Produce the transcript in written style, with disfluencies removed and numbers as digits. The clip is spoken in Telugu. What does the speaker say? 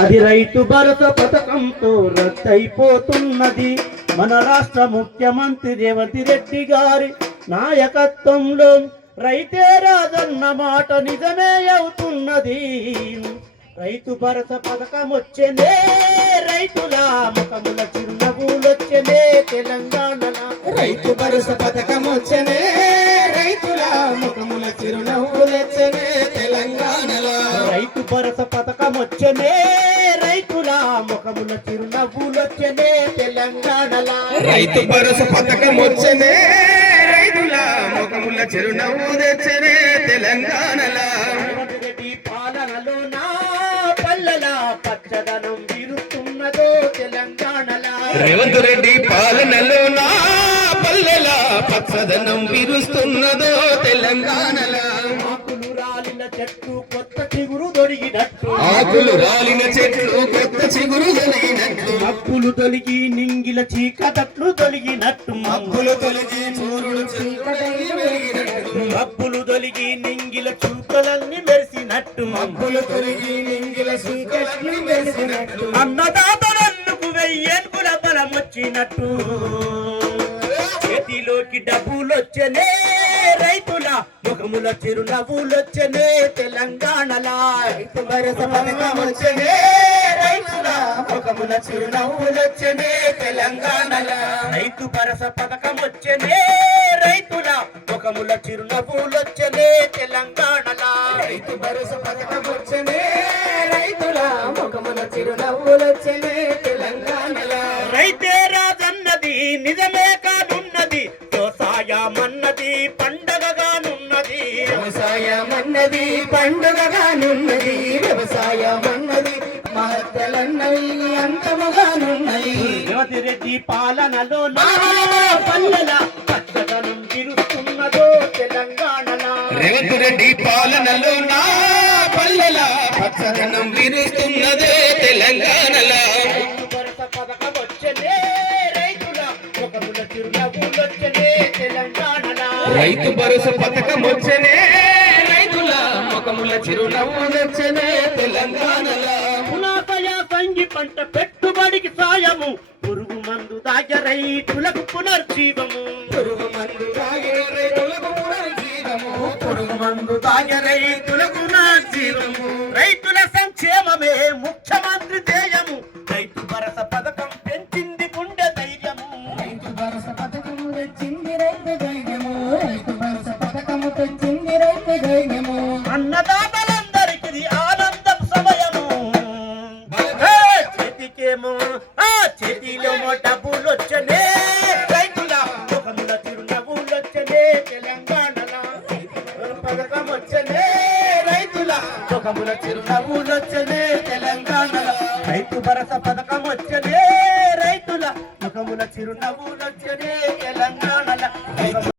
అది రైతు భరోసా పథకంతో రద్దయిపోతున్నది. మన రాష్ట్ర ముఖ్యమంత్రి రేవంత్ రెడ్డి గారి నాయకత్వంలో రైతే రాజన్న మాట నిజమే అవుతున్నది. రైతు భరోసా పథకం వచ్చేనే, రైతుల ముఖముల చిరునవ్వులొచ్చనే తెలంగాణలో. రైతు భరోసా పథకం వచ్చేనే, రైతుల ముఖముల చిరునవ్వులొచ్చనే తెలంగాణలో. రైతు భరోసా పథకం వచ్చేనే, రైతుల ముఖముల చిరునవ్వులొచ్చనే తెలంగాణలో. రైతు భరోసా పథకం వచ్చేనే, రైతుల ముఖముల చిరునవ్వు తెచ్చనే తెలంగాణలో. పాలనలో నా పల్లెల పచ్చదనం విరుస్తున్నదో తెలంగాణలో. రేవంత్ రెడ్డి పాలనలో నా పల్లెల పచ్చదనం విరుస్తున్నదో తెలంగాణలో. ఆకులు రాలిన చెట్టు కొత్త చిగురు దొరికినట్టు, ఆకులు రాలిన చెట్లు కొత్త చిగురు తొలగినట్లు, మబ్బులు తొలగి నింగిల చీకటట్లు తొలగినట్టు, మబ్బులు తొలగి సూర్యుడు చీకటై వెలిగినట్లు, మబ్బులు తొలగి నింగిల చూకలన్నీ మెరిసినట్టు, మబ్బులు తొలగి నింగిల చీకటన్ని వెలిగినట్లు, అన్నదాతలకు వెయ్యేనుకుల బలం వచ్చినట్టు, చేతిలోకి డబ్బులొచ్చనే, రైతుల ముఖముల చిరునవ్వులొచ్చనే తెలంగాణలో. రైతు భరోసా పథకం వచ్చనే, రైతుల ముఖముల చిరునవ్వులొచ్చనే తెలంగాణలో. రైతు భరోసా పథకం వచ్చనే, రైతుల ముఖముల చిరునవ్వులొచ్చనే తెలంగాణలో. రైతు భరోసా పథకం వచ్చనే, రైతుల ముఖముల చిరునవ్వులొచ్చనే తెలంగాణలో. రైతే రాజన్నది నిజమే కానున్నది, వ్యవసాయమన్నది పండగగానున్నది. వ్యవసాయమన్నది పండుగగానున్నది, వ్యవసాయమన్నది మహత్తలన్నవి అంతముగానున్నది. రేవంత్ రెడ్డి పాలనలో నా పల్లెల పచ్చదనం విరుస్తున్నదో తెలంగాణలో. రేవంత్ రెడ్డి పాలనలో నా పల్లెల పచ్చదనం విరుస్తున్నదే తెలంగాణలో. రైతు భరోసా పథకం వచ్చనే, రైతుల ముఖముల చిరునవ్వులొచ్చనే తెలంగాణలో. రైతు భరోసా పథకం వచ్చనే, రైతుల ముఖముల చిరునవ్వులొచ్చనే తెలంగాణలో. పులాసయ సంగి పంట పెట్టుబడికి సాయము, పురుగు మందు తాగే రైతులకు పునర్జీవము. పురుగు మందు తాగే రైతులకు పునర్జీవము, పురుగు మందు తాగే రైతులకు పునర్జీవము. రైతుల సంక్షేమమే ముఖ్యమంత్రి ధ్యేయము, రైతు భరోసా పథకం పెంచింది గుండె ధైర్యము. రైతు భరోసా పథకము తెచ్చింది రైతు ధైర్యము, రైతు భరోసా పథకము తెచ్చింది రైతు ధైర్యము. అన్నదాతలందరికీ ఆనందం సమయము. చేతికేమో చేతిలోమో డబ్బులొచ్చనే, రైతుల ముఖముల చిరునవ్వులొచ్చనే తెలంగాణలో. పథకం వచ్చనే, రైతుల ముఖముల చిరునవ్వులొచ్చనే తెలంగాణలో. రైతు భరోసా పథకం వచ్చనే, రైతుల ముఖముల చిరునవ్వులొచ్చనే తెలంగాణ.